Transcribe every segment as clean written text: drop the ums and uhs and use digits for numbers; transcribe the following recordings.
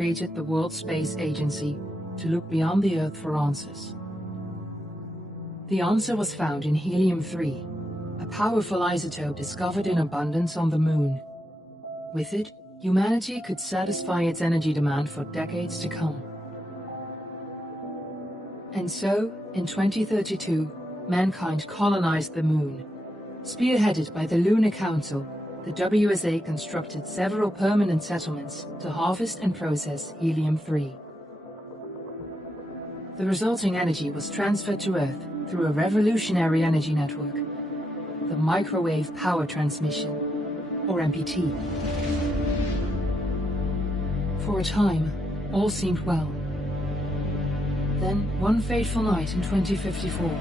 created the World Space Agency to look beyond the Earth for answers. The answer was found in helium-3, a powerful isotope discovered in abundance on the Moon. With it, humanity could satisfy its energy demand for decades to come. And so, in 2032, mankind colonized the Moon. Spearheaded by the Lunar Council, the WSA constructed several permanent settlements to harvest and process helium-3. The resulting energy was transferred to Earth through a revolutionary energy network, the Microwave Power Transmission, or MPT. For a time, all seemed well. Then, one fateful night in 2054,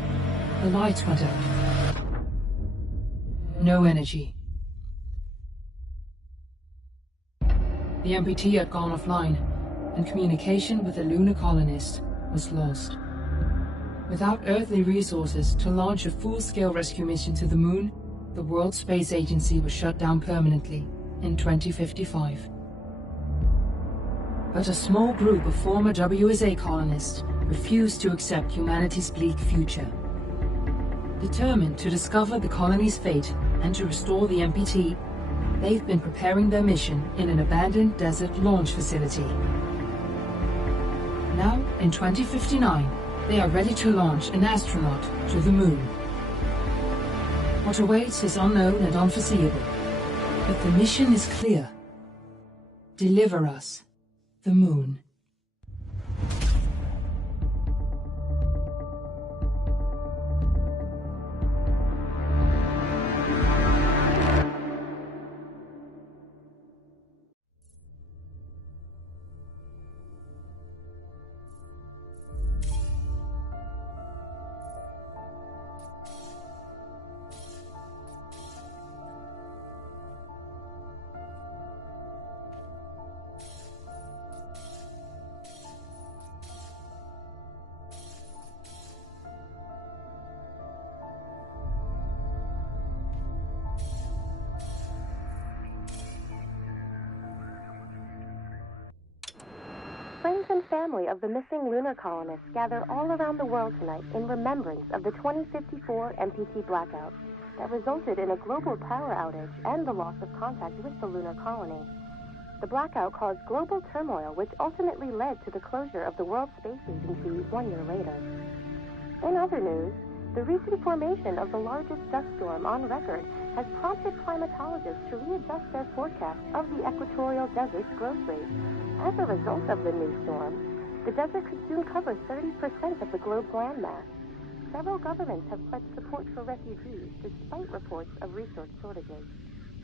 the lights went out. No energy. The MPT had gone offline, and communication with the lunar colonist was lost. Without earthly resources to launch a full-scale rescue mission to the Moon, the World Space Agency was shut down permanently in 2055. But a small group of former WSA colonists refused to accept humanity's bleak future. Determined to discover the colony's fate and to restore the MPT, they've been preparing their mission in an abandoned desert launch facility. Now, in 2059, they are ready to launch an astronaut to the Moon. What awaits is unknown and unforeseeable, but the mission is clear. Deliver us the Moon. Friends and family of the missing lunar colonists gather all around the world tonight in remembrance of the 2054 MPT blackout that resulted in a global power outage and the loss of contact with the lunar colony. The blackout caused global turmoil, which ultimately led to the closure of the World Space Agency 1 year later. In other news, the recent formation of the largest dust storm on record has prompted climatologists to readjust their forecast of the equatorial desert's growth rate. As a result of the new storm, the desert could soon cover 30% of the globe's landmass. Several governments have pledged support for refugees despite reports of resource shortages.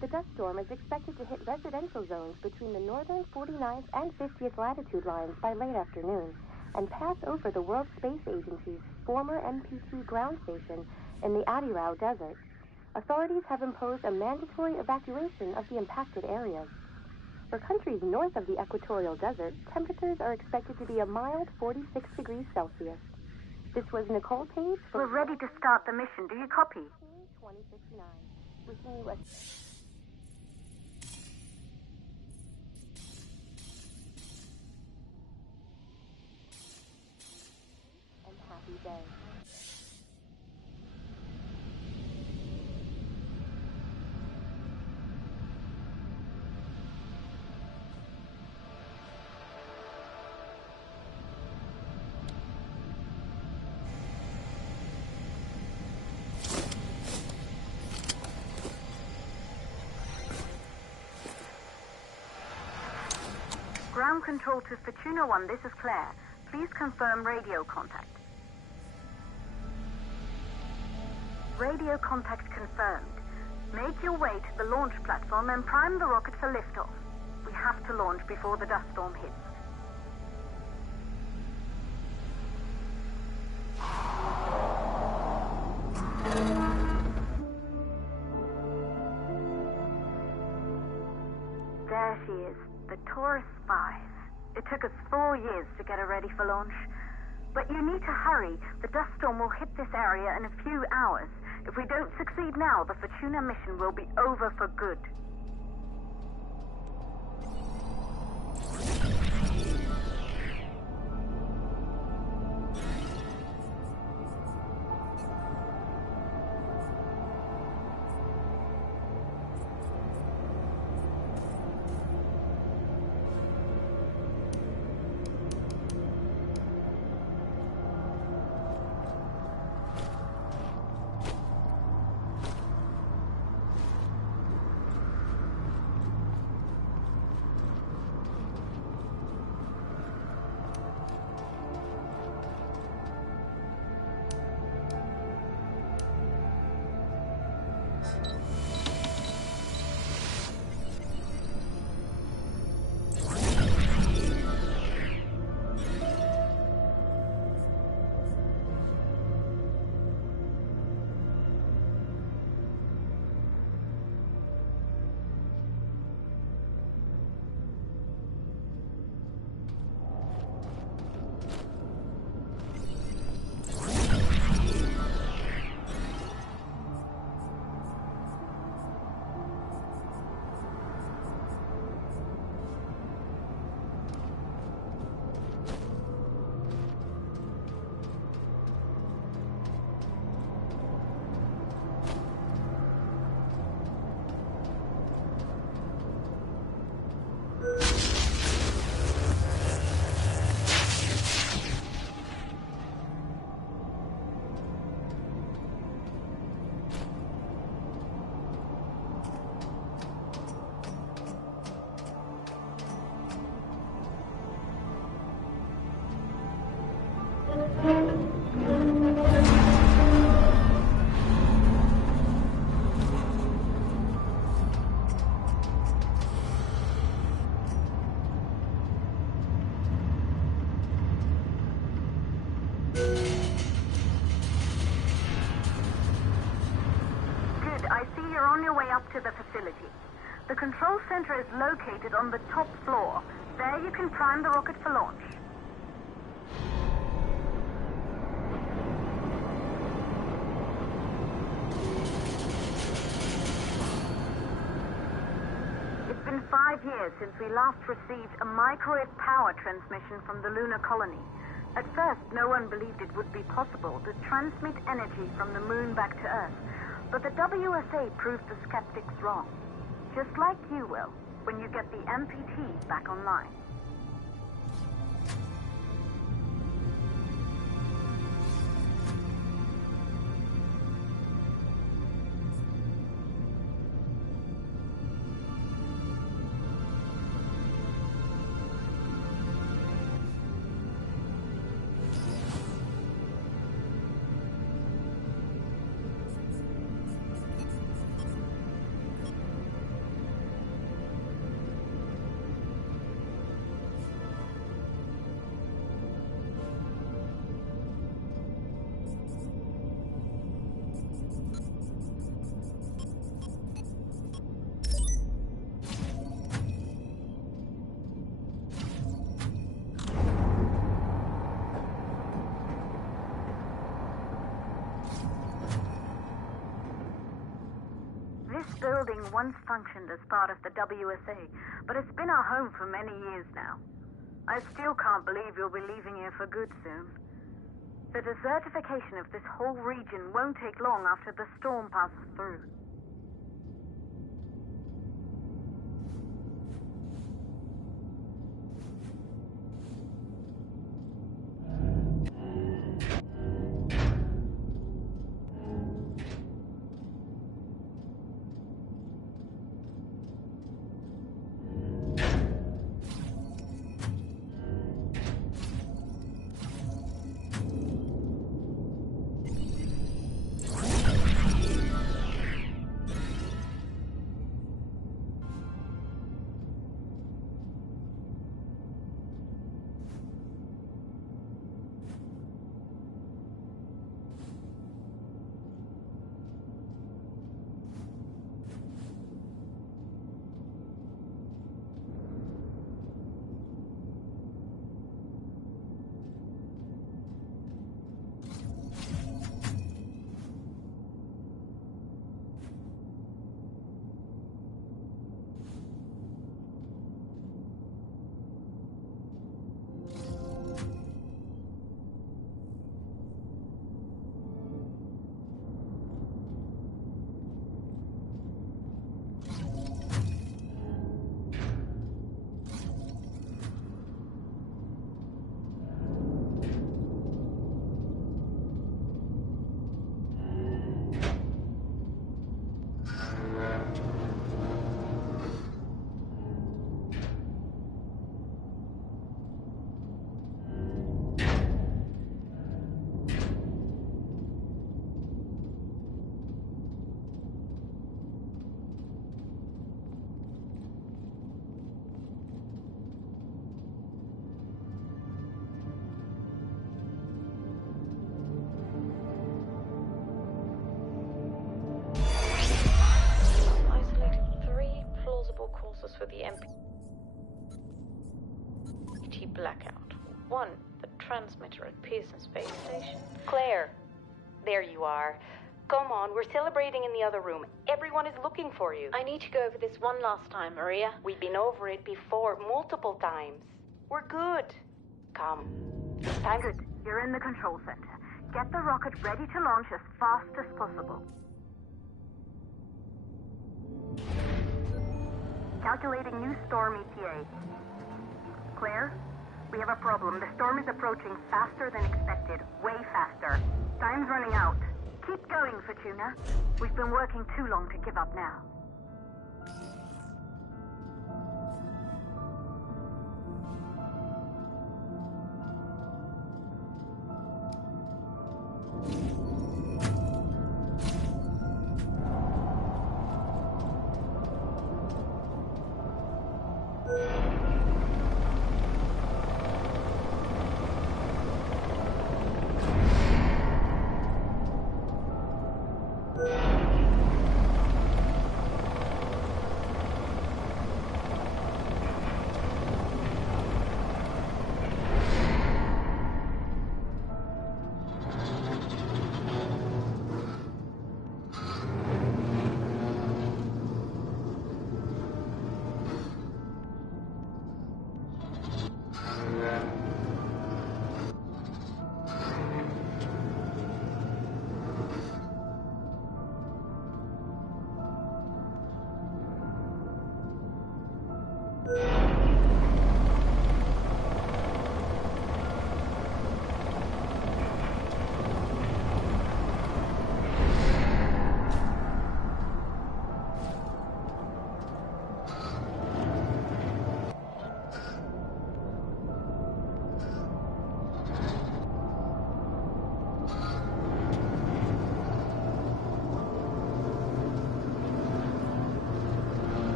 The dust storm is expected to hit residential zones between the northern 49th and 50th latitude lines by late afternoon and pass over the World Space Agency's former MPT ground station in the Adirau Desert. Authorities have imposed a mandatory evacuation of the impacted areas. For countries north of the equatorial desert, temperatures are expected to be a mild 46 degrees Celsius. This was Nicole Page. We're ready to start the mission. Do you copy? 2059. Wishing you a and happy day. Ground control to Fortuna 1, this is Claire. Please confirm radio contact. Radio contact confirmed. Make your way to the launch platform and prime the rocket for liftoff. We have to launch before the dust storm hits. There she is, the Taurus 5. It took us 4 years to get her ready for launch. But you need to hurry. The dust storm will hit this area in a few hours. If we don't succeed now, the Fortuna mission will be over for good. To the facility. The control center is located on the top floor. There you can prime the rocket for launch. It's been 5 years since we last received a microwave power transmission from the lunar colony. At first, no one believed it would be possible to transmit energy from the moon back to Earth. But the WSA proved the skeptics wrong. Just like you will, when you get the MPT back online. This building once functioned as part of the WSA, but it's been our home for many years now. I still can't believe you'll be leaving here for good soon. The desertification of this whole region won't take long after the storm passes through. For the MPT blackout. 1. The transmitter at Pearson Space Station. Claire, there you are. Come on, we're celebrating in the other room. Everyone is looking for you. I need to go over this one last time, Maria. We've been over it before, multiple times. We're good. Come. It's time. Good. You're in the control center. Get the rocket ready to launch as fast as possible. Calculating new storm ETA. Claire, we have a problem. The storm is approaching faster than expected. Way faster. Time's running out. Keep going, Fortuna. We've been working too long to give up now.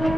Okay,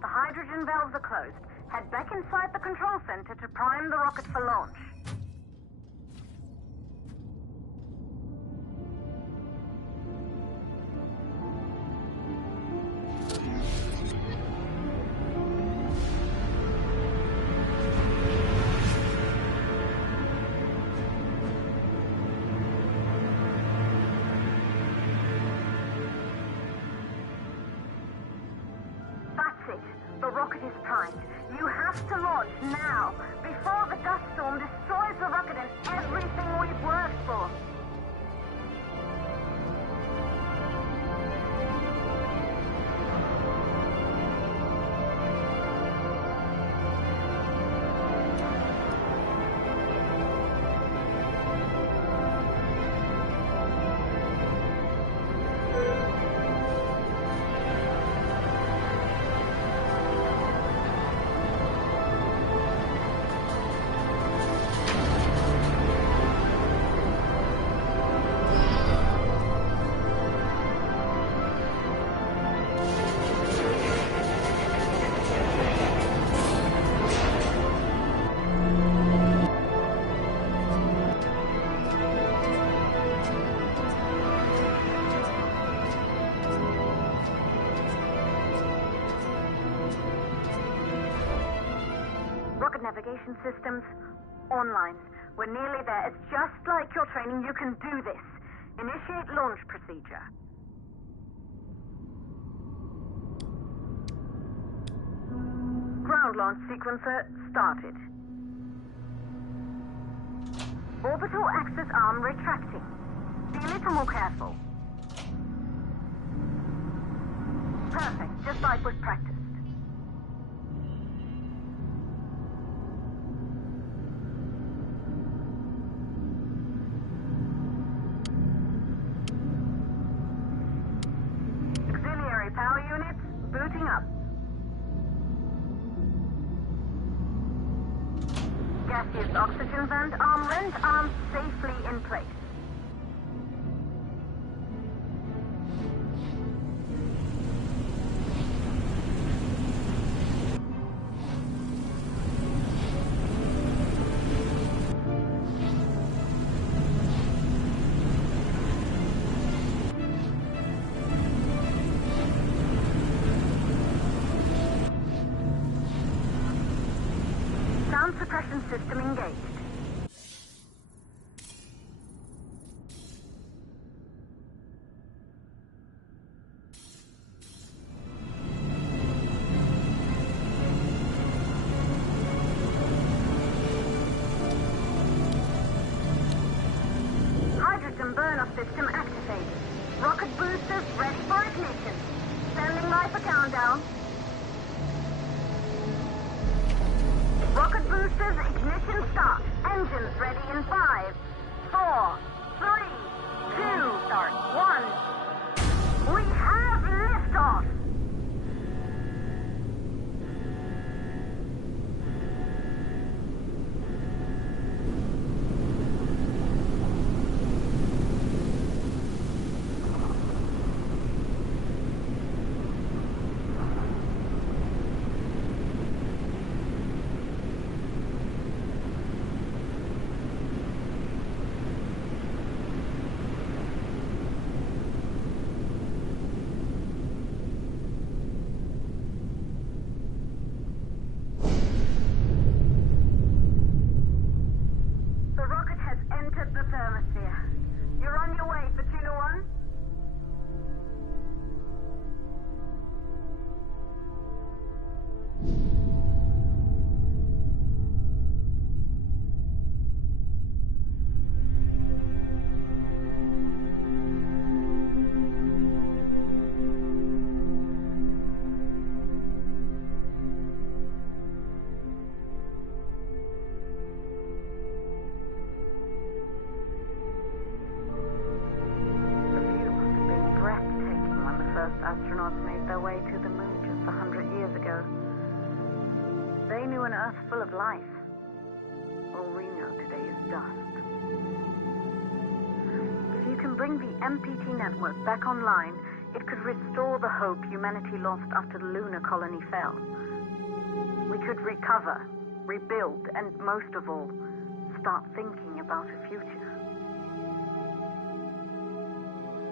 the hydrogen valves are closed. Head back inside the control center to prime the rocket for launch. That's it. The rocket is primed. You have to launch now, before the dust storm destroys the rocket and everything we've worked for. Rocket navigation systems online. We're nearly there. It's just like your training. You can do this. Initiate launch procedure. Ground launch sequencer started. Orbital axis arm retracting. Be a little more careful. Perfect, just like we've practiced. Auxiliary power units booting up. Gaseous oxygen vent arm rent arms safely in place. Sound suppression system engaged. Hydrogen burn-off system activated. Rocket boosters ready for ignition. Standing by for countdown. Rocket boosters ignition start. Engines ready in 5, 4, 3, 2, start 1. We have liftoff. first astronauts made their way to the moon just 100 years ago. They knew an Earth full of life. All we know today is dust. If you can bring the MPT network back online, it could restore the hope humanity lost after the lunar colony fell. We could recover, rebuild, and most of all, start thinking about a future.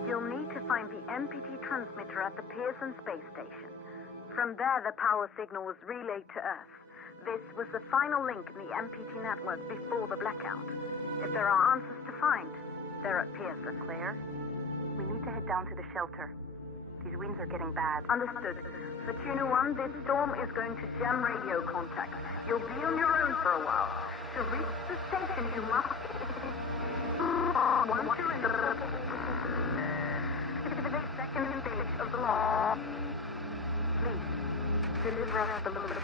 You'll need to find the MPT transmitter at the Pearson space station. From there, the power signal was relayed to Earth. This was the final link in the MPT network before the blackout. If there are answers to find, they're at Pearson. Claire, we need to head down to the shelter. These winds are getting bad. Understood. For Tuna 1, this storm is going to jam radio contact. You'll be on your own for a while. To reach the station, you must... Once you're in the second stage of the launch, please, deliver us the load.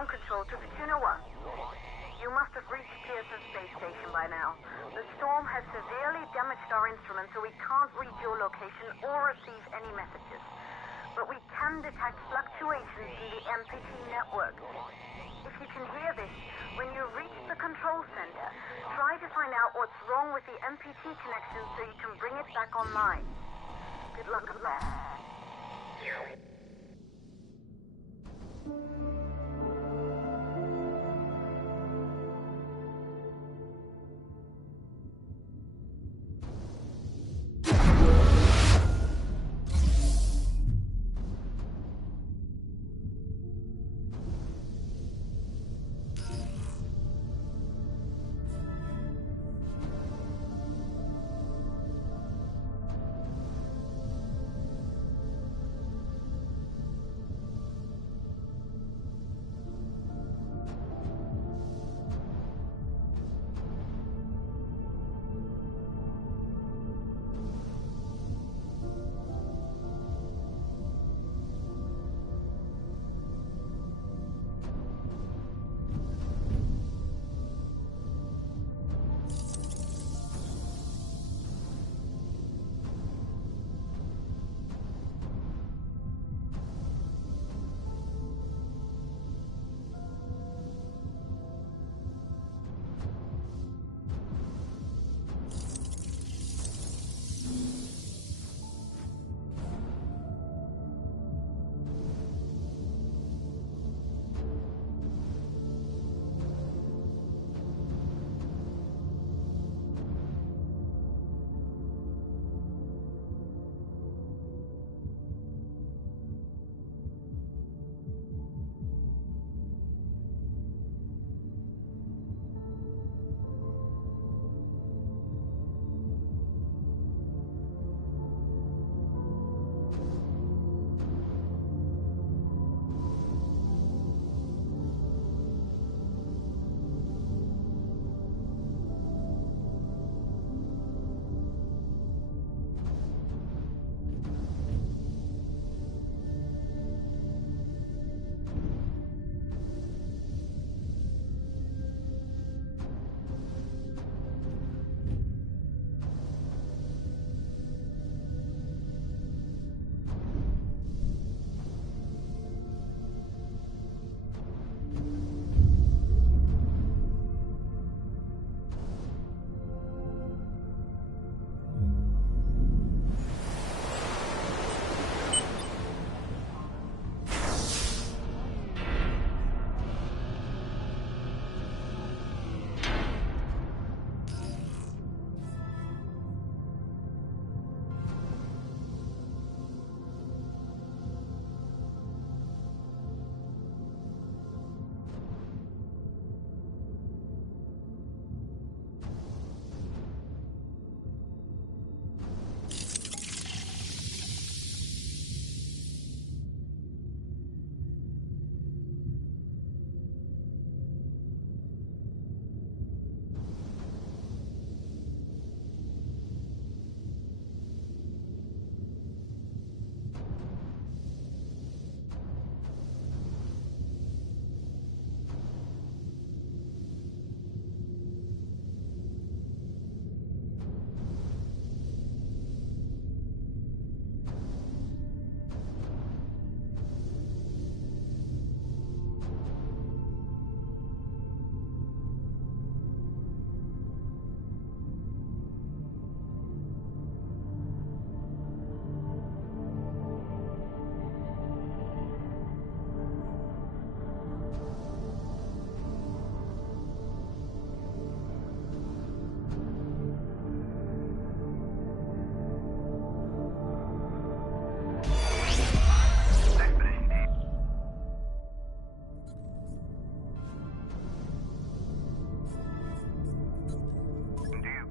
Control to Tuna 1. You must have reached Pearson Space Station by now. The storm has severely damaged our instruments, so we can't read your location or receive any messages. But we can detect fluctuations in the MPT network. If you can hear this, when you reach the control center, try to find out what's wrong with the MPT connection so you can bring it back online. Good luck with that.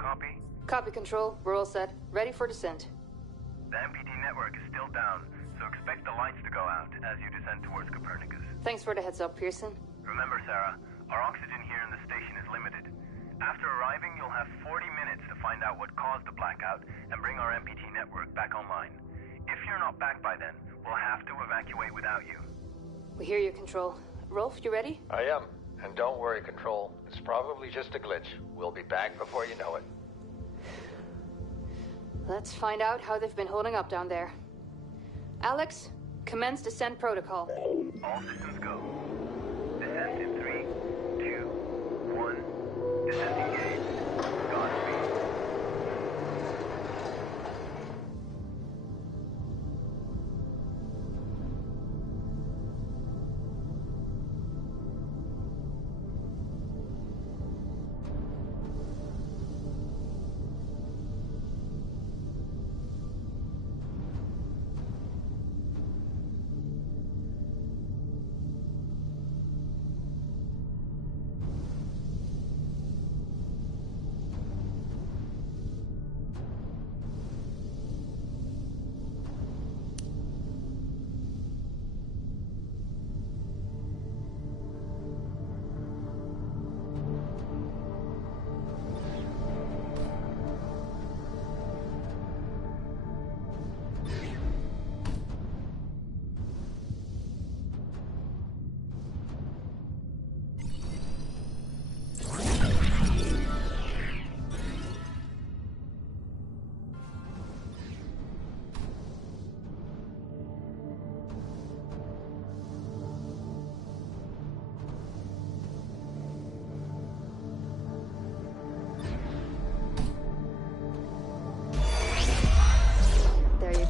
copy? Copy, Control. We're all set. Ready for descent. The MPT network is still down, so expect the lights to go out as you descend towards Copernicus. Thanks for the heads up, Pearson. Remember, Sarah, our oxygen here in the station is limited. After arriving, you'll have 40 minutes to find out what caused the blackout and bring our MPT network back online. If you're not back by then, we'll have to evacuate without you. We hear you, Control. Rolf, you ready? I am. And don't worry, Control. It's probably just a glitch. We'll be back before you know it. Let's find out how they've been holding up down there. Alex, commence descent protocol. All systems go. Descent in 3, 2, 1. Descent engaged. Godspeed.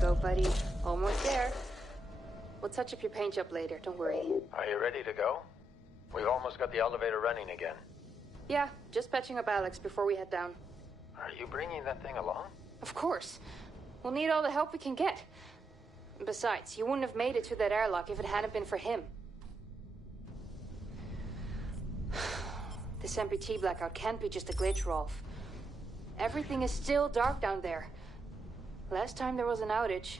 Go, buddy. Almost there. We'll touch up your paint job later, don't worry. Are you ready to go? We've almost got the elevator running again. Yeah, just patching up Alex before we head down. Are you bringing that thing along? Of course. We'll need all the help we can get. Besides, you wouldn't have made it to that airlock if it hadn't been for him. This MPT blackout can't be just a glitch, Rolf. Everything is still dark down there. Last time there was an outage,